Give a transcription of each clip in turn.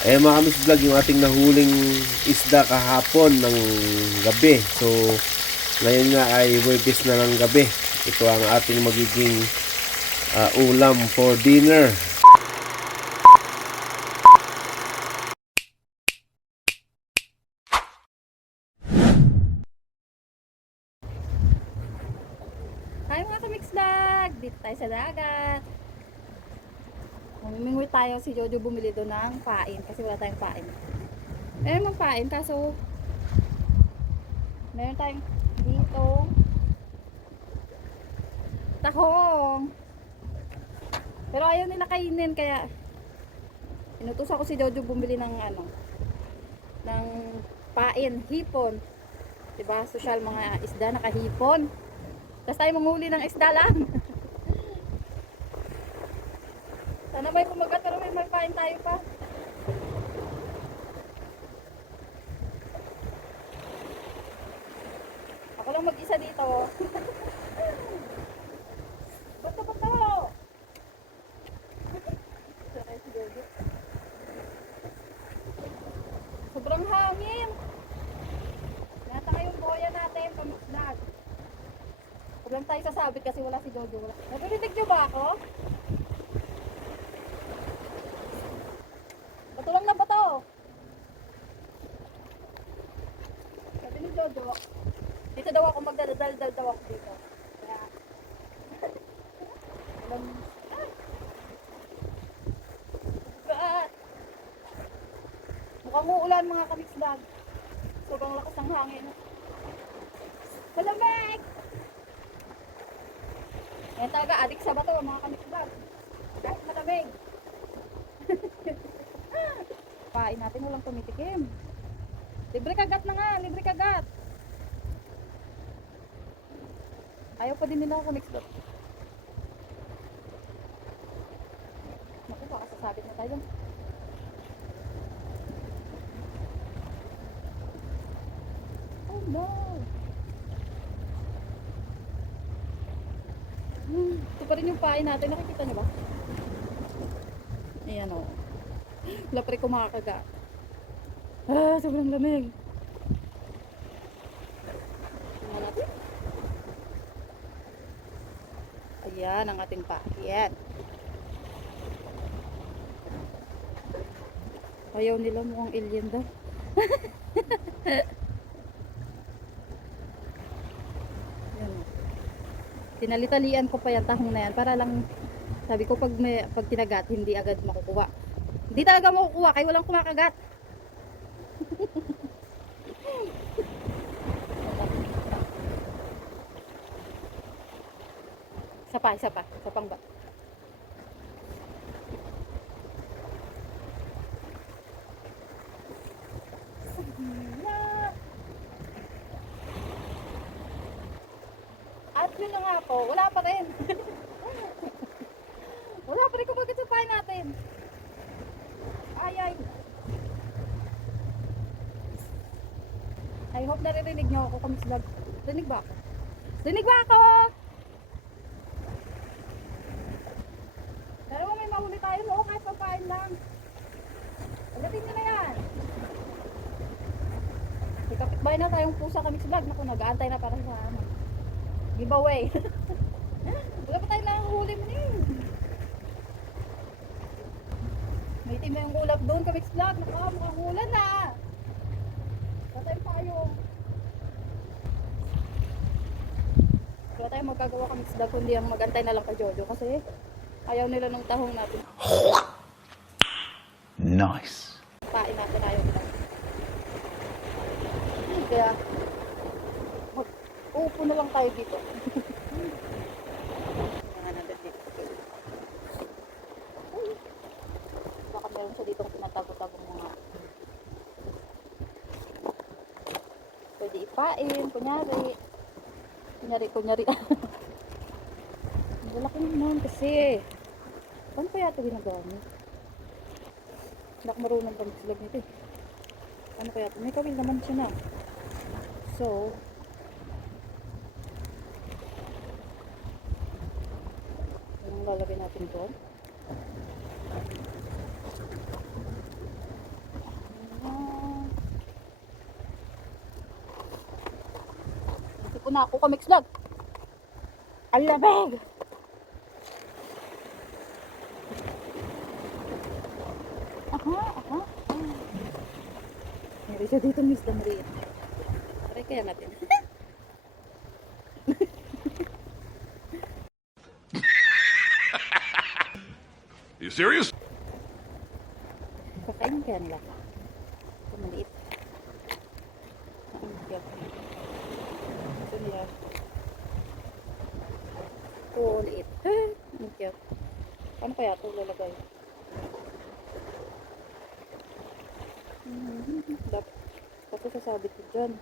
Eh mga kamis vlog yung ating nahuling isda kahapon ng gabi. So ngayon nga ay Webis na ng gabi. Ito ang ating magiging ah, ulam for dinner. Hi mga kamix vlog! Dito tayo sa dagat. Mamimingwi tayo si Jojo bumili doon ng pain kasi wala tayong pain. Meron mang pain kaso meron tayong dito tahong. Pero ayaw nila kainin kaya inutos ako si Jojo bumili ng ano ng pain, hipon. Diba? Social mga isda nakahipon. Tapos tayo manghuli ng isda lang. Sana may kumagat pero may magpain tayo pa. Ako lang mag-isa dito. Si Jojo. Sobrang hangin. Nata yung boya natin, pamuklag. Huwag lang tayo sasabit kasi wala si Jojo. Wala. Narinig niyo ba ako? Bato lang na bato. Sabi ni Jojo, dito magdadaldal daw ako dito. Kaya, alam, ay! Baat! Mukhang uulan mga kamixdag. Sobrang lakas ng hangin. Malamig! Yan talaga, adik sa bato, mga kamixdag. Kahit malamig. Pain natin, walang tumitikim. Libre kagat na nga, libre kagat. Ayaw pa din nila ako next dot. Naku, baka sasabit na tayo. Oh no! Hmm, ito pa rin yung pain natin. Nakikita niyo ba? Ayan o. Pa rin kumakaga. Ah, sobrang lamig. Tingnan natin. Ayan ang ating paket. Ayaw nila mukhang alien daw. Yan. Tinalitalian ko pa yan tahong na yan para lang sabi ko pag may pag tinagat hindi agad makukuha. Hindi talaga makukuha kaya walang kumakagat. pa, isa pa, isa pang ba. At yun na nga po, wala pa rin. wala pa rin kumagat sa pain natin. Ay, ay. I hope naririnig niyo ako kung vlog. Rinig ba ako? Rinig ba ako? Pero kung may mahuli tayo, no, papain lang. Pagdating nyo na yan. May kapitbahay na tayong pusa kami vlog. Naku, nag-aantay na para sa ano. Giveaway. Wala pa tayo nakahuli mo eh. May itim na yung ulap doon kami vlog. Naku, mukhang ulan na. Patay tayo. Wala tayong magagawa kami vlog kundi ang magantay na lang kay Jojo kasi ayaw nila ng tahong natin. Nice. Pain natin ayaw nila. Kaya mag-upo na lang tayo dito. Mga natin dito. Baka meron siya ditong pinatago-tago mga pwede ipain, kunyari. Kunyari, kunyari. Ang lalaki naman kasi. Paano kaya ito ginagamit? Hindi ako marunong pagsilag nito eh. Ano kaya? May kawil naman siya na. So, anong lalagay natin doon? Ito po na ako kamix vlog. Alabeg! Aha. ah. Meron siya dito, Miss Damrin. Try kaya natin. You serious? Kakain kaya nila. Ito maliit. Ito nila. Oo, liit. Ang cute. Paano kaya ito lalagay? Dapat. Kasi sasabit ko dyan.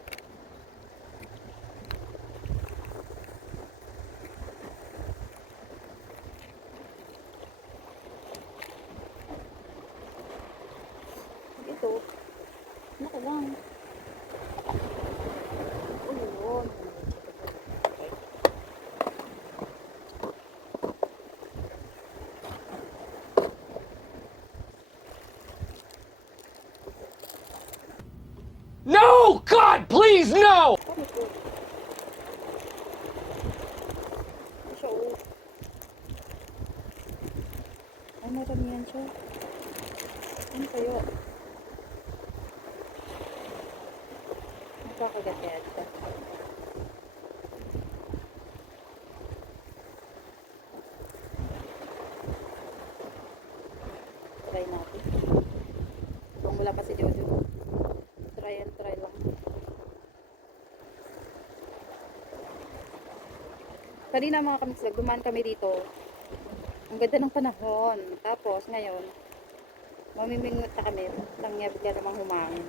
Ito. Naku lang. Ayun. Okay. No! God, please, no! Ano ito? Ano siya, oh. Ay, maramihan siya. Ano kayo? Magkakagat kaya dito. Try natin. Kung wala pa si Jojo. Try and try lang. Kanina mga kamislag, dumaan kami dito. Ang ganda ng panahon. Tapos ngayon, mamimingot na kami. Langya bigla namang humangin.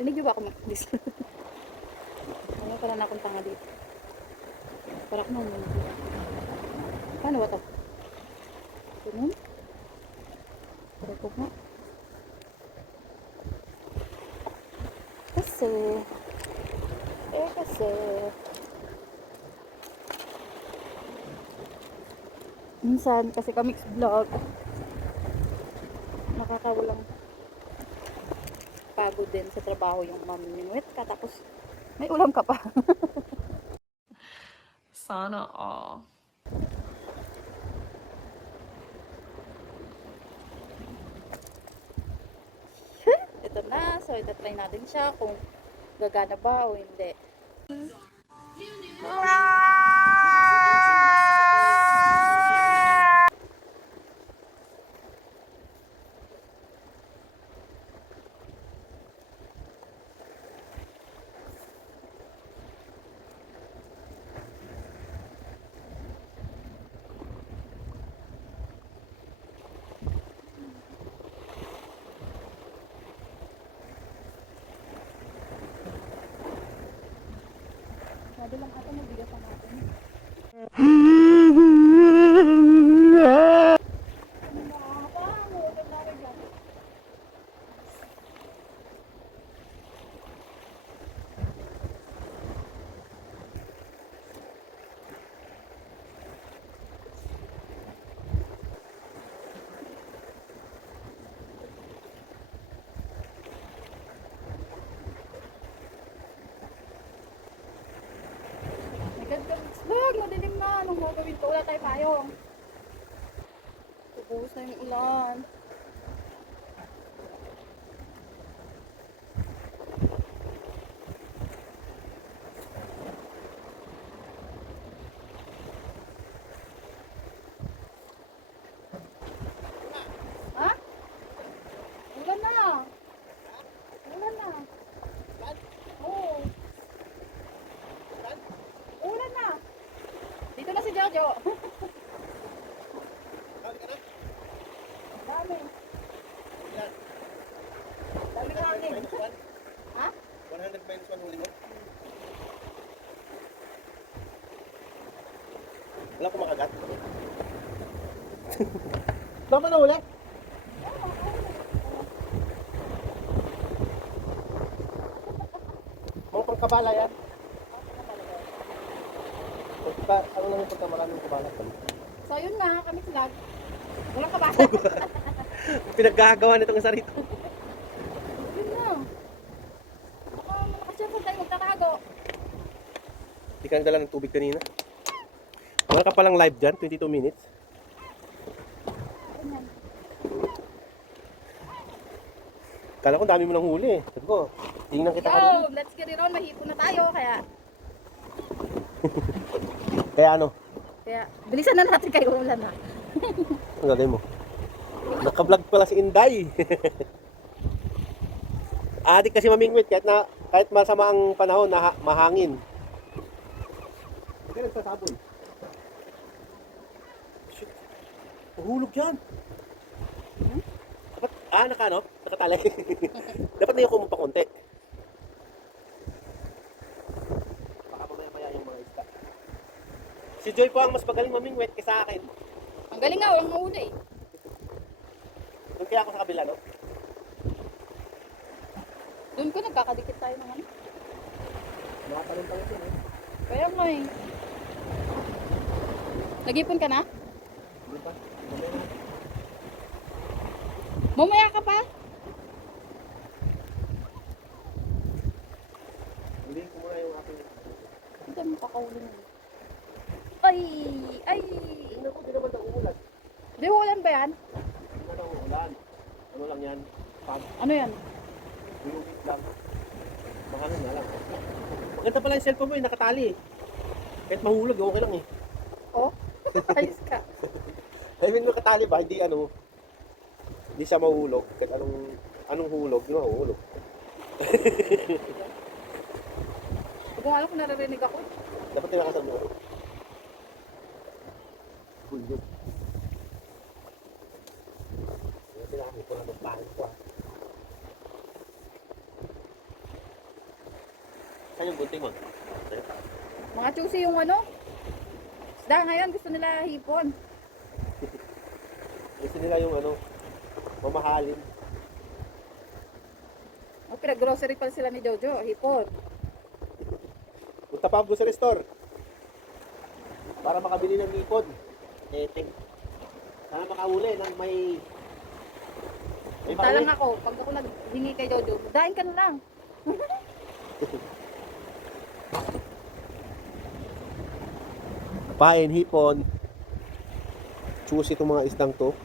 Tinig niyo ba ako mag-dis? ano pala na akong tanga dito? Para ako nang Paano ba to? Ganun? Ko nga. Kasi, eh kasi, minsan kasi kami vlog, nakakawalang pagod din sa trabaho yung mamimingwit ka tapos may ulam ka pa. Sana all. Ito na, so itatry natin siya kung gagana ba o hindi. Sabi lang ata mabigat ang natin. Nagkagdag, madilim na. Anong gagawin ko? Wala tayo payong. Ubuhos na yung ulan. Ha? Ulan na. Ulan na. Oo. Ulan na. Dito na si Jojo. Dami. Dami hangin. Ha? 100 minus 1 huli mo? Wala ko makagat. Saan pa nahuli? Mga pangkabala yan. Pagka, ano lang yung pagka maraming kabala? So yun nga, kami vlog. Walang kabasa. Pinaggagawa nitong isa rito. yun na. Baka malakas yan kung tayo magtatago. Hindi ka nagdala ng tubig kanina. Wala ka palang live dyan, 22 minutes. Kala ko dami mo nang huli eh. Sabi ko, tingnan kita kanina. Yo, let's get it on. Mahipon na tayo. Kaya, Kaya ano, kaya, bilisan na natin kayo ulan ha. ang gagawin mo? Naka-vlog pala si Inday. Adik kasi mamingwit kahit na kahit masama ang panahon na mahangin. Kaya nagsasaboy. Mahulog yan. Dapat, ah, naka ano? Nakatali. Dapat na yung kumumpa konti. Baka mamaya maya yung mga isda. Si Joy po ang mas magaling mamingwit kaysa akin. Ang galing nga, walang mahuli eh. Doon kaya ako sa kabila, no? Doon ko nagkakadikit tayo ng ano. Makatalong tayo dyan, eh. Kaya nga eh. Nag-ipon ka na? Hindi. Mamaya ka pa? Huliin ko muna yung aking... Hindi mo kakahuli mo. Ay! Ay! Tingnan ko, di naman na uulan. Di ulan ba yan? Tingnan na uulan. Ano lang yan? Pag Ano yan? bulugit lang. Mahangin na lang. Maganda pala yung cellphone mo, eh, nakatali eh. Kahit mahulog, okay lang eh. Oh? Ayos ka. I mean, nakatali ba? Hindi ano... Hindi siya mahulog. Kahit anong... Anong hulog, di mo alam kung naririnig ako. Dapat tinakasan mo. Bulog. Tinakasan ko ng pangit ko ah. Saan yung bunting mo? Mga chusi yung ano? Isda ngayon, gusto nila hipon. Gusto nila yung ano, mamahalin. Oh, pinag-grocery pala sila ni Jojo, hipon. Punta pa ako sa store. Para makabili ng ipon. Eh, ting. Sana makahuli ng may... May Punta lang ako, pag ako naghingi kay Jojo, dahin ka na lang. Pain, hipon. Choose itong mga isdang to.